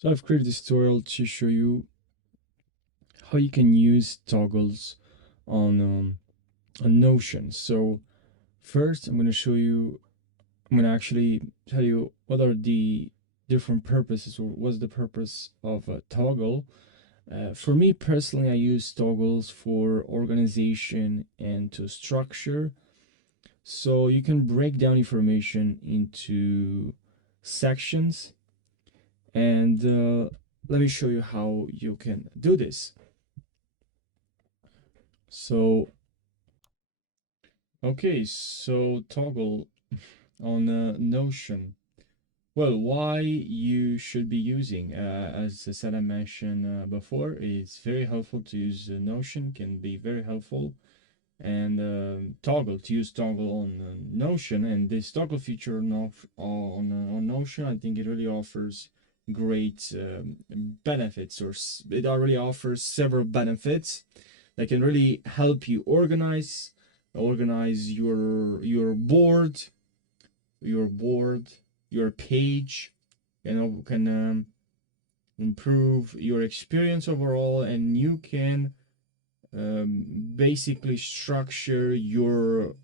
So I've created this tutorial to show you how you can use toggles on Notion. So first I'm going to show you, I'm going to actually tell you what are the different purposes or what's the purpose of a toggle. For me personally, I use toggles for organization and to structure. So you can break down information into sections and let me show you how you can do this. So, okay, so toggle on Notion. Well, why you should be using, as I said, I mentioned before, it's very helpful to use Notion, can be very helpful. And toggle, to use toggle on Notion, and this toggle feature on Notion, I think it really offers great benefits, or it already offers several benefits that can really help you organize your board, your page, can improve your experience overall, and you can basically structure your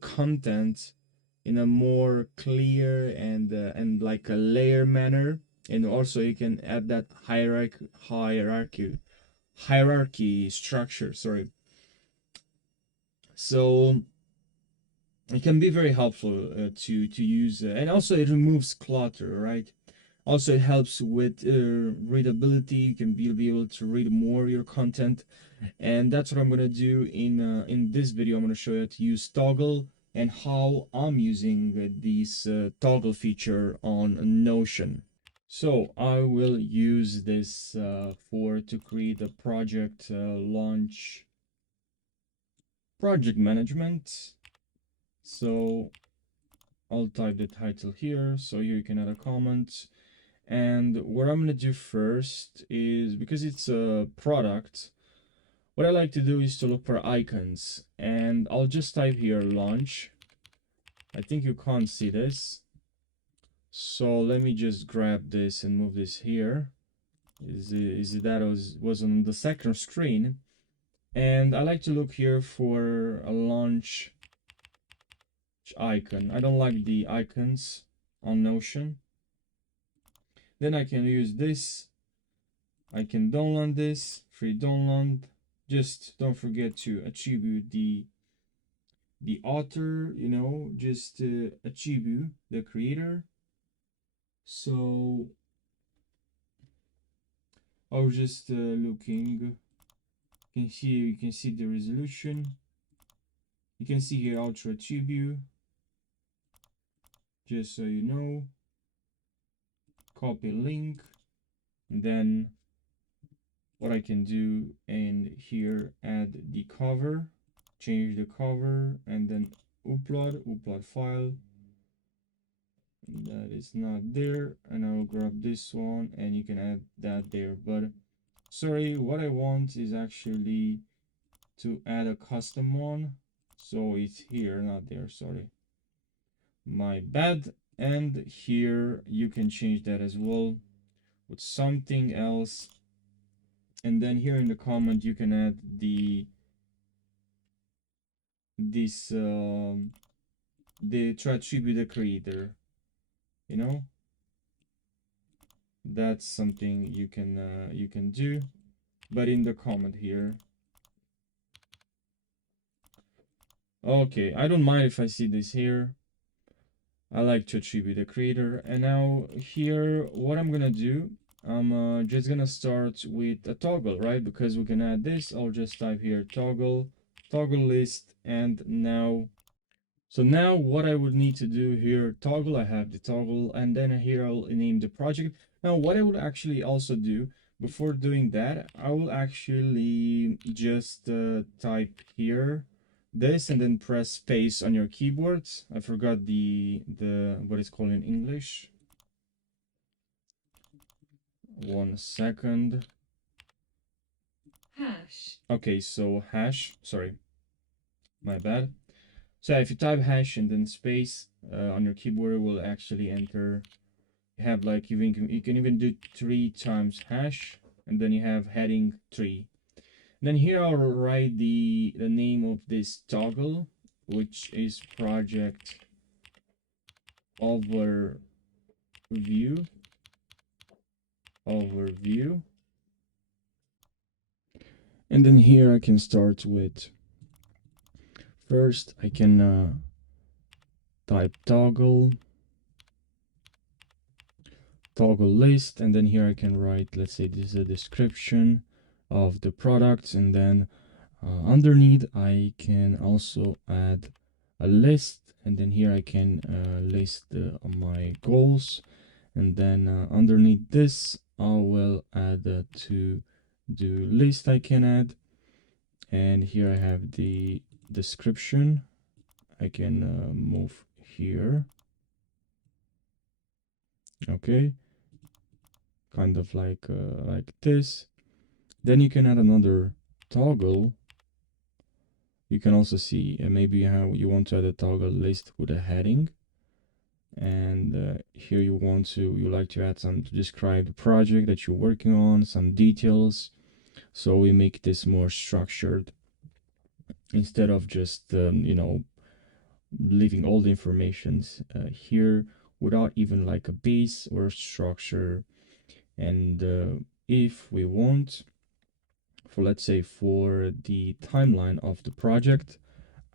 content in a more clear and like a layer manner, and also you can add that hierarchy structure, sorry. So it can be very helpful to use, and also it removes clutter, right? Also, it helps with readability. You can be able to read more your content, and that's what I'm gonna do in this video. I'm gonna show you how to use toggle and how I'm using this toggle feature on Notion. So I will use this for to create a project launch project management. So I'll type the title here. So here you can add a comment. And what I'm gonna do first is, because it's a product, what I like to do is to look for icons, and I'll just type here launch. I think you can't see this, so let me just grab this and move this here. Is it that was on the second screen? And I like to look here for a launch icon. I don't like the icons on Notion. Then I can use this. I can download this, free download. Just don't forget to attribute the author, just attribute the creator. So I was just looking. You can see the resolution. You can see here ultra attribute. Just so you know, copy link, and then what I can do, and here add the cover, change the cover, and then upload file. That is not there, and I'll grab this one and you can add that there. But sorry, what I want is actually to add a custom one, so it's here, not there, sorry, my bad. And here you can change that as well with something else, and then here in the comment you can add this the to attribute the creator, you know that's something you can do, but in the comment here. Okay, I don't mind if I see this here. I like to attribute the creator. And now here, what I'm gonna do, I'm just gonna start with a toggle, right? Because we can add this. I'll just type here toggle list, and now, so now what I would need to do here, toggle, I have the toggle, and then here I'll name the project. Now what I will actually also do before doing that, I will actually just type here this and then press space on your keyboard. I forgot the what it's called in English. 1 second. Hash. Okay, so hash, sorry, my bad. So if you type hash and then space on your keyboard, it will actually enter have like you can even do 3 times hash, and then you have heading 3. Then here I'll write the name of this toggle, which is project overview. And then here I can start with, first I can type toggle list, and then here I can write, let's say this is a description of the products, and then underneath I can also add a list, and then here I can list my goals, and then underneath this I will add the to-do list I can add, and here I have the description. I can move here, okay, kind of like this. Then you can add another toggle. You can also see maybe how you want to add a toggle list with a heading, and here you like to add some to describe the project that you're working on, some details, so we make this more structured instead of just leaving all the informations here without even like a base or structure. And if we want, for let's say for the timeline of the project,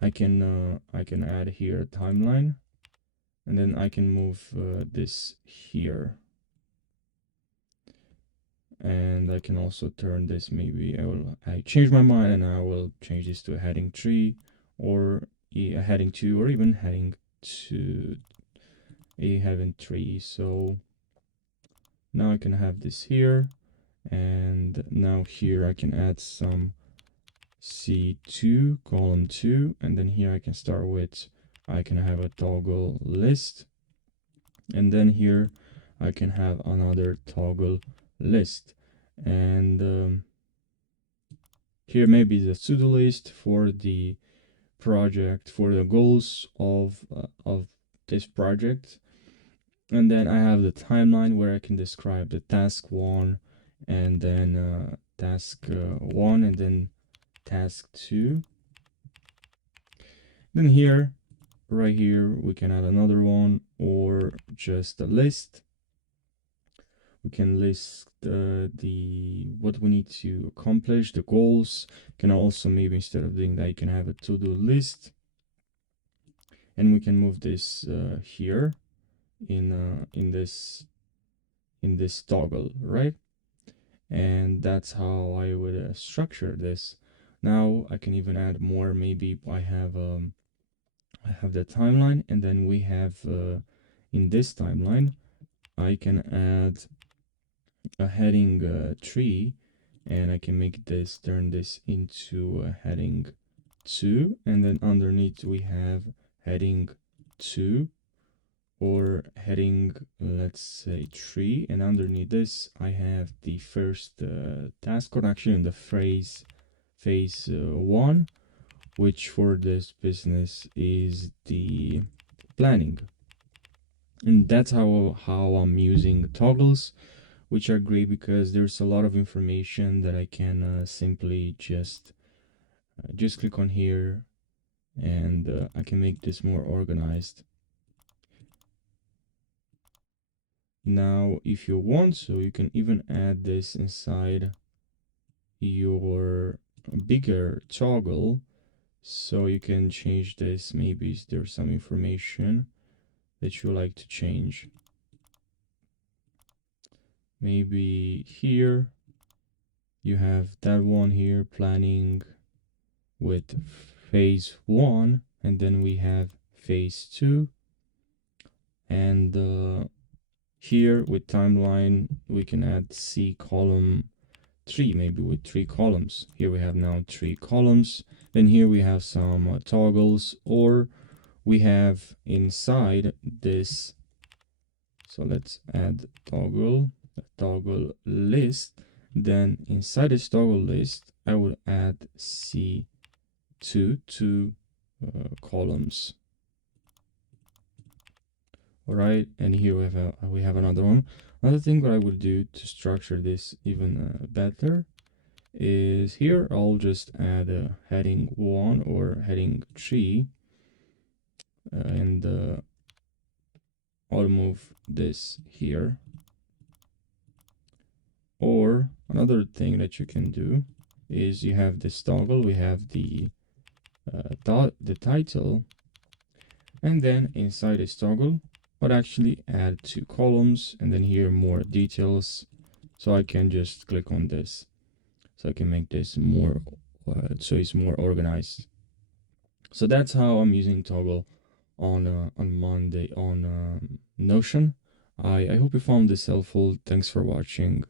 I can add here a timeline, and then I can move this here, and I can also turn this, maybe I change my mind and I will change this to a heading 3 or a heading 2 or even heading 2, a heading 3. So now I can have this here, and now here I can add some C2 column 2, and then here I can start with, I can have a toggle list, and then here I can have another toggle list, and here maybe the to-do list for the project, for the goals of this project, and then I have the timeline where I can describe the task 1, and then task 1, and then task 2. Then here, right here, we can add another one, or just a list. We can list what we need to accomplish, the goals. You can also, maybe instead of doing that, you can have a to-do list, and we can move this here in this toggle, right? And that's how I would structure this. Now I can even add more. Maybe I have the timeline, and then we have in this timeline I can add a heading 3, and I can make this, turn this into a heading 2, and then underneath we have heading 2 or heading, let's say 3, and underneath this I have the first task, or actually in the phase 1, which for this business is the planning. And that's how I'm using toggles, which are great because there's a lot of information that I can simply just click on here, and I can make this more organized. Now, if you want to, you can even add this inside your bigger toggle, so you can change this. Maybe there's some information that you like to change. Maybe here you have that one here, planning with phase 1, and then we have phase 2, and here with timeline we can add C column 3, maybe with 3 columns. Here we have now 3 columns. Then here we have some toggles, or we have inside this, so let's add toggle list. Then inside this toggle list I will add C2 to columns. All right, and here we have another one. Another thing what I would do to structure this even better is here I'll just add a heading 1 or heading 3, and I'll move this here. Or another thing that you can do is you have this toggle, we have the title, and then inside this toggle I'd actually add 2 columns, and then here more details. So I can just click on this, so I can make this more so it's more organized. So that's how I'm using toggle on Monday on Notion. I hope you found this helpful. Thanks for watching.